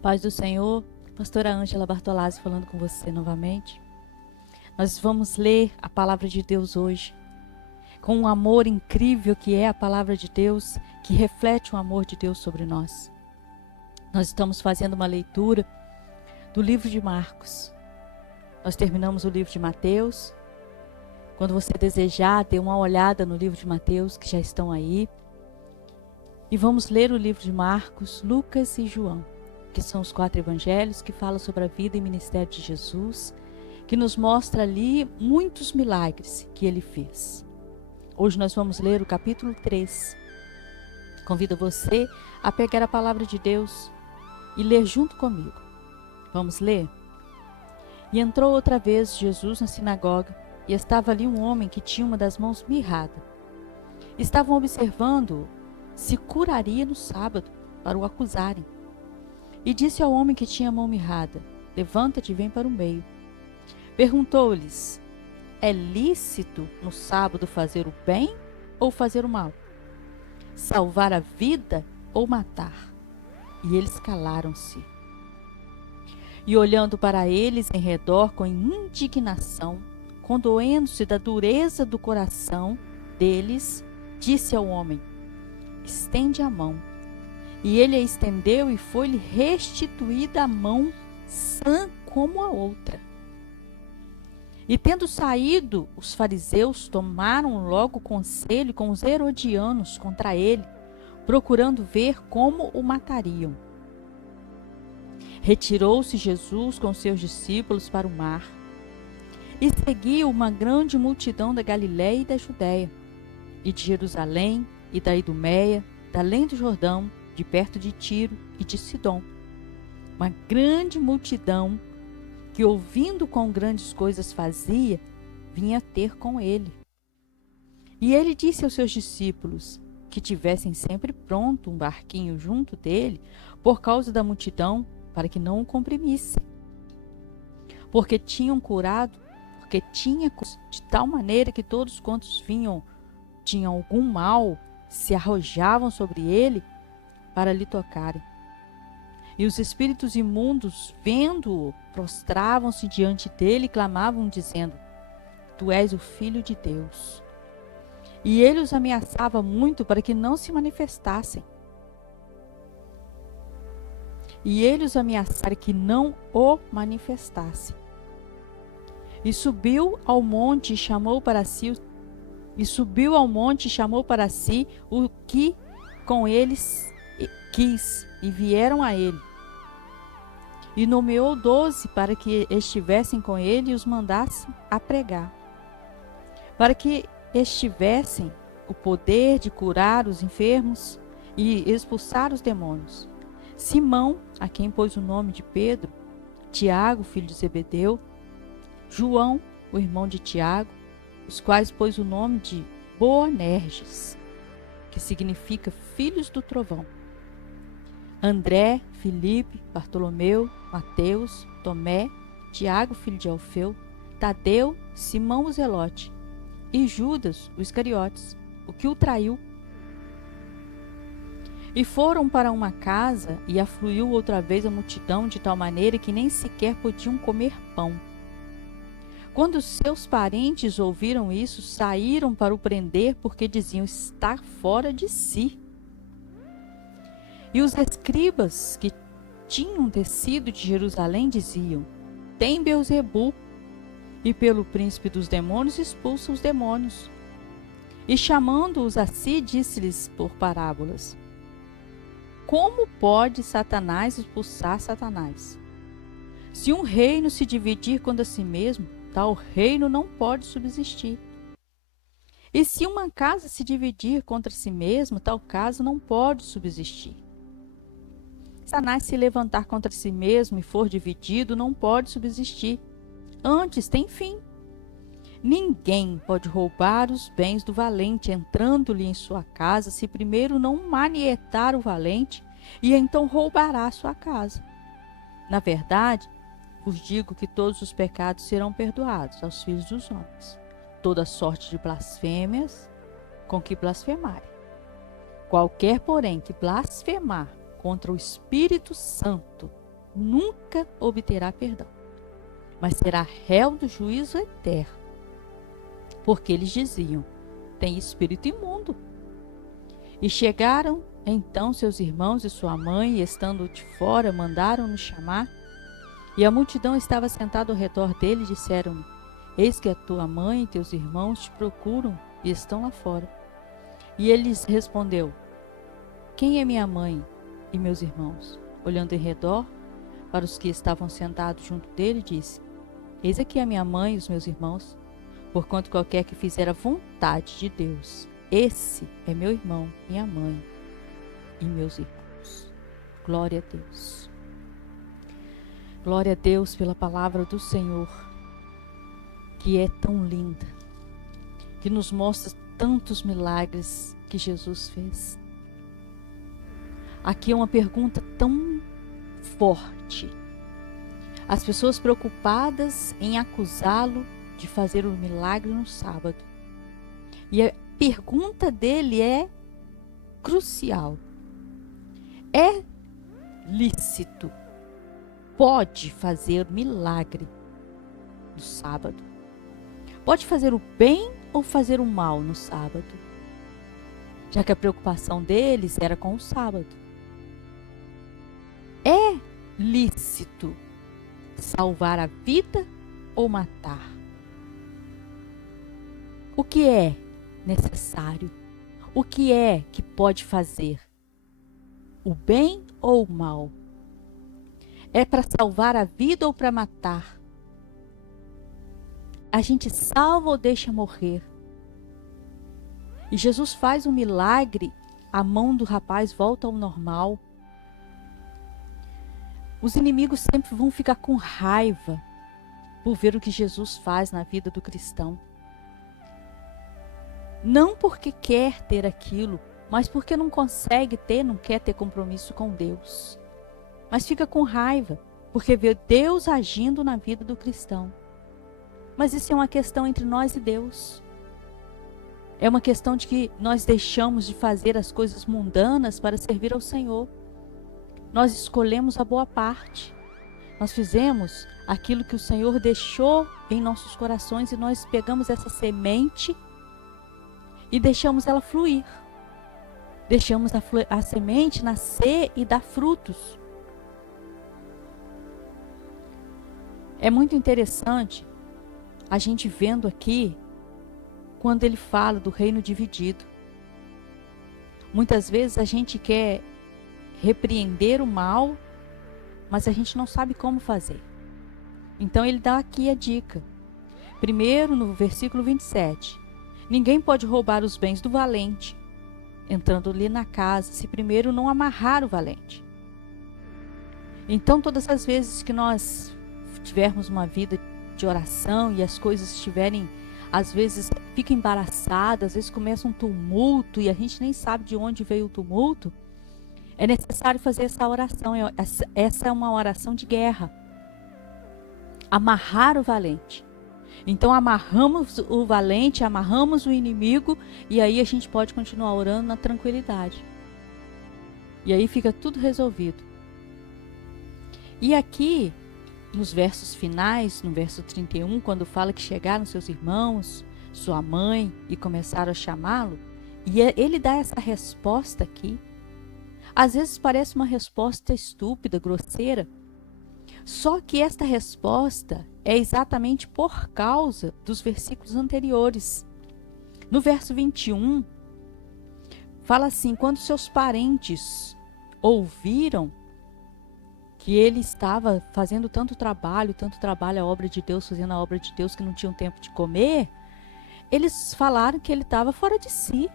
Paz do Senhor, pastora Ângela Bartolazzi falando com você novamente. Nós vamos ler a palavra de Deus hoje, com um amor incrível que é a palavra de Deus, que reflete o amor de Deus sobre nós. Nós estamos fazendo uma leitura do livro de Marcos. Nós terminamos o livro de Mateus. Quando você desejar, dê uma olhada no livro de Mateus, que já estão aí. E vamos ler o livro de Marcos, Lucas e João, que são os 4 evangelhos que falam sobre a vida e ministério de Jesus, que nos mostra ali muitos milagres que ele fez. Hoje nós vamos ler o capítulo 3. Convido você a pegar a palavra de Deus e ler junto comigo. Vamos ler? E entrou outra vez Jesus na sinagoga, e estava ali um homem que tinha uma das mãos mirrada. Estavam observando se curaria no sábado, para o acusarem. E disse ao homem que tinha a mão mirrada: levanta-te e vem para o meio. Perguntou-lhes: é lícito no sábado fazer o bem ou fazer o mal? Salvar a vida ou matar? E eles calaram-se. E olhando para eles em redor com indignação, condoendo-se da dureza do coração deles, disse ao homem: estende a mão. E ele a estendeu e foi-lhe restituída a mão sã como a outra. E tendo saído, os fariseus tomaram logo conselho com os herodianos contra ele, procurando ver como o matariam. Retirou-se Jesus com seus discípulos para o mar, e seguiu uma grande multidão da Galiléia e da Judéia, e de Jerusalém, e da Idumeia, da além do Jordão, de perto de Tiro e de Sidom. Uma grande multidão que, ouvindo quão grandes coisas fazia, vinha ter com ele. E ele disse aos seus discípulos que tivessem sempre pronto um barquinho junto dele, por causa da multidão, para que não o comprimisse. Porque tinha de tal maneira que todos quantos tinham algum mal, se arrojavam sobre ele para lhe tocarem. E os espíritos imundos, vendo-o, prostravam-se diante dele e clamavam, dizendo: tu és o Filho de Deus. E ele os ameaçava muito para que não se manifestassem. E ele os ameaçara que não o manifestassem. E subiu ao monte e chamou para si o que com eles quis, e vieram a ele. E nomeou 12 para que estivessem com ele e os mandasse a pregar, para que estivessem o poder de curar os enfermos e expulsar os demônios. Simão, a quem pôs o nome de Pedro, Tiago, filho de Zebedeu, João, o irmão de Tiago, os quais pôs o nome de Boanerges, que significa filhos do trovão, André, Filipe, Bartolomeu, Mateus, Tomé, Tiago, filho de Alfeu, Tadeu, Simão o Zelote, e Judas, o Iscariotes, o que o traiu. E foram para uma casa, e afluiu outra vez a multidão, de tal maneira que nem sequer podiam comer pão. Quando seus parentes ouviram isso, saíram para o prender, porque diziam: está fora de si. E os escribas que tinham descido de Jerusalém diziam: tem Beelzebu, e pelo príncipe dos demônios expulsa os demônios. E chamando-os a si, disse-lhes por parábolas: como pode Satanás expulsar Satanás? Se um reino se dividir contra si mesmo, tal reino não pode subsistir. E se uma casa se dividir contra si mesma, tal casa não pode subsistir. Se Satanás se levantar contra si mesmo e for dividido, não pode subsistir. Antes tem fim. Ninguém pode roubar os bens do valente, entrando-lhe em sua casa, se primeiro não manietar o valente, e então roubará a sua casa. Na verdade, vos digo que todos os pecados serão perdoados aos filhos dos homens, toda sorte de blasfêmias com que blasfemarem. Qualquer, porém, que blasfemar contra o Espírito Santo nunca obterá perdão, mas será réu do juízo eterno. Porque eles diziam: tem espírito imundo. E chegaram então seus irmãos e sua mãe, e estando de fora, mandaram-nos chamar. E a multidão estava sentada ao redor dele, e disseram-lhe: eis que a tua mãe e teus irmãos te procuram e estão lá fora. E ele lhes respondeu: quem é minha mãe e meus irmãos? Olhando em redor para os que estavam sentados junto dele, disse: eis aqui a minha mãe e os meus irmãos. Porquanto qualquer que fizer a vontade de Deus, esse é meu irmão, minha mãe e meus irmãos. Glória a Deus. Glória a Deus pela palavra do Senhor, que é tão linda, que nos mostra tantos milagres que Jesus fez. Aqui é uma pergunta tão forte. As pessoas preocupadas em acusá-lo de fazer o milagre no sábado. E a pergunta dele é crucial. É lícito? Pode fazer milagre no sábado? Pode fazer o bem ou fazer o mal no sábado? Já que a preocupação deles era com o sábado. É lícito salvar a vida ou matar? O que é necessário? O que é que pode fazer? O bem ou o mal? É para salvar a vida ou para matar? A gente salva ou deixa morrer? E Jesus faz um milagre, a mão do rapaz volta ao normal. Os inimigos sempre vão ficar com raiva por ver o que Jesus faz na vida do cristão. Não porque quer ter aquilo, mas porque não consegue ter, não quer ter compromisso com Deus. Mas fica com raiva, porque vê Deus agindo na vida do cristão. Mas isso é uma questão entre nós e Deus. É uma questão de que nós deixamos de fazer as coisas mundanas para servir ao Senhor. Nós escolhemos a boa parte. Nós fizemos aquilo que o Senhor deixou em nossos corações e nós pegamos essa semente e deixamos ela fluir. Deixamos a semente nascer e dar frutos. É muito interessante a gente vendo aqui quando ele fala do reino dividido. Muitas vezes a gente quer repreender o mal, mas a gente não sabe como fazer. Então ele dá aqui a dica. Primeiro, no versículo 27. Ninguém pode roubar os bens do valente, entrando-lhe na casa, se primeiro não amarrar o valente. Então, todas as vezes que nós tivermos uma vida de oração e as coisas estiverem, às vezes fica embaraçada, às vezes começa um tumulto e a gente nem sabe de onde veio o tumulto, é necessário fazer essa oração. Essa é uma oração de guerra. Amarrar o valente. Então amarramos o valente, amarramos o inimigo e aí a gente pode continuar orando na tranquilidade. E aí fica tudo resolvido. E aqui, nos versos finais, no verso 31, quando fala que chegaram seus irmãos, sua mãe e começaram a chamá-lo, e ele dá essa resposta aqui. Às vezes parece uma resposta estúpida, grosseira, só que esta resposta é exatamente por causa dos versículos anteriores. No verso 21, fala assim: quando seus parentes ouviram que ele estava fazendo tanto trabalho a obra de Deus, fazendo a obra de Deus, que não tinham tempo de comer, eles falaram que ele estava fora de si.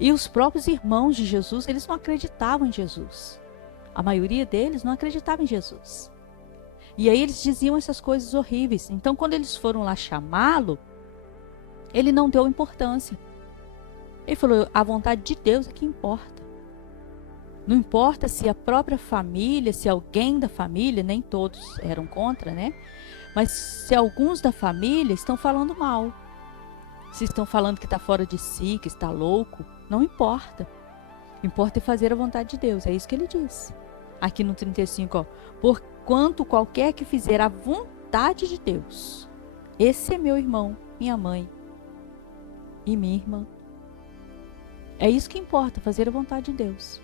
E os próprios irmãos de Jesus, eles não acreditavam em Jesus. A maioria deles não acreditava em Jesus. E aí eles diziam essas coisas horríveis. Então, quando eles foram lá chamá-lo, ele não deu importância. Ele falou: a vontade de Deus é que importa. Não importa se a própria família, se alguém da família, nem todos eram contra, né? Mas se alguns da família estão falando mal, se estão falando que está fora de si, que está louco, não importa. Importa é fazer a vontade de Deus, é isso que ele diz. aqui no 35, ó. Porquanto qualquer que fizer a vontade de Deus, esse é meu irmão, minha mãe e minha irmã. É isso que importa, fazer a vontade de Deus.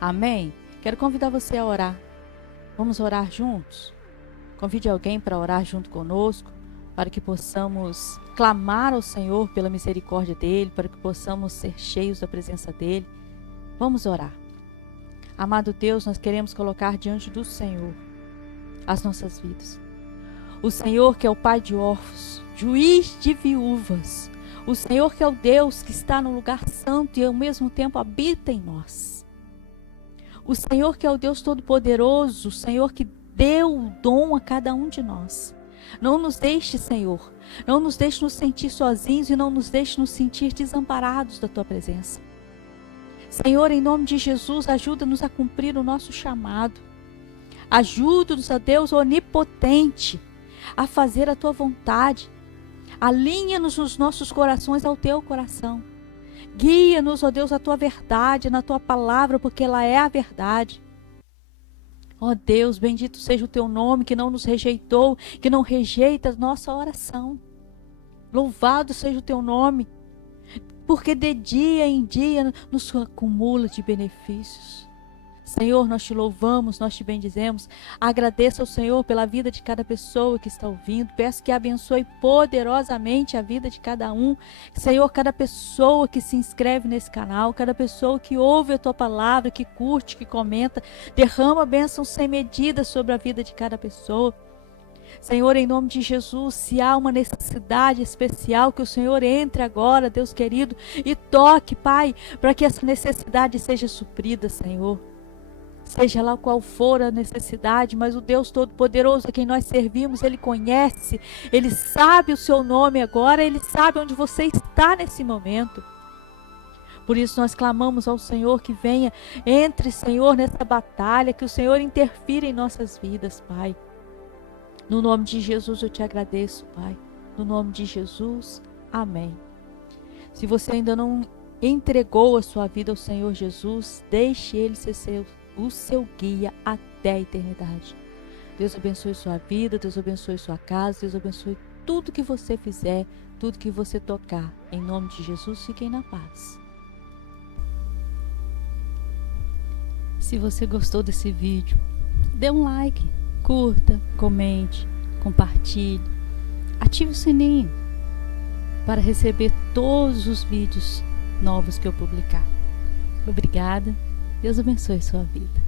Amém? Quero convidar você a orar. Vamos orar juntos? Convide alguém para orar junto conosco, para que possamos clamar ao Senhor pela misericórdia dEle, para que possamos ser cheios da presença dEle. Vamos orar. Amado Deus, nós queremos colocar diante do Senhor as nossas vidas. O Senhor que é o Pai de órfãos, juiz de viúvas. O Senhor que é o Deus que está no lugar santo e ao mesmo tempo habita em nós. O Senhor que é o Deus Todo-Poderoso, o Senhor que deu o dom a cada um de nós. Não nos deixe, Senhor, não nos deixe nos sentir sozinhos e não nos deixe nos sentir desamparados da Tua presença. Senhor, em nome de Jesus, ajuda-nos a cumprir o nosso chamado. Ajuda-nos, ó Deus onipotente, a fazer a Tua vontade. Alinha-nos os nossos corações ao Teu coração. Guia-nos, ó Deus, a Tua verdade, na Tua palavra, porque ela é a verdade. Ó Deus, bendito seja o Teu nome, que não nos rejeitou, que não rejeita a nossa oração. Louvado seja o Teu nome, porque de dia em dia nos acumula de benefícios. Senhor, nós Te louvamos, nós Te bendizemos. Agradeça ao Senhor pela vida de cada pessoa que está ouvindo. Peço que abençoe poderosamente a vida de cada um. Senhor, cada pessoa que se inscreve nesse canal, cada pessoa que ouve a Tua palavra, que curte, que comenta, derrama bênção sem medida sobre a vida de cada pessoa. Senhor, em nome de Jesus, se há uma necessidade especial, que o Senhor entre agora, Deus querido, e toque, Pai, para que essa necessidade seja suprida, Senhor. Seja lá qual for a necessidade, mas o Deus Todo-Poderoso a quem nós servimos, Ele conhece, Ele sabe o seu nome agora, Ele sabe onde você está nesse momento. Por isso nós clamamos ao Senhor que venha, entre, Senhor, nessa batalha, que o Senhor interfira em nossas vidas, Pai. No nome de Jesus eu Te agradeço, Pai. No nome de Jesus, amém. Se você ainda não entregou a sua vida ao Senhor Jesus, deixe Ele ser o seu guia até a eternidade. Deus abençoe sua vida, Deus abençoe sua casa, Deus abençoe tudo que você fizer, tudo que você tocar. Em nome de Jesus, fiquem na paz. Se você gostou desse vídeo, dê um like, curta, comente, compartilhe, ative o sininho para receber todos os vídeos novos que eu publicar. Obrigada. Deus abençoe sua vida.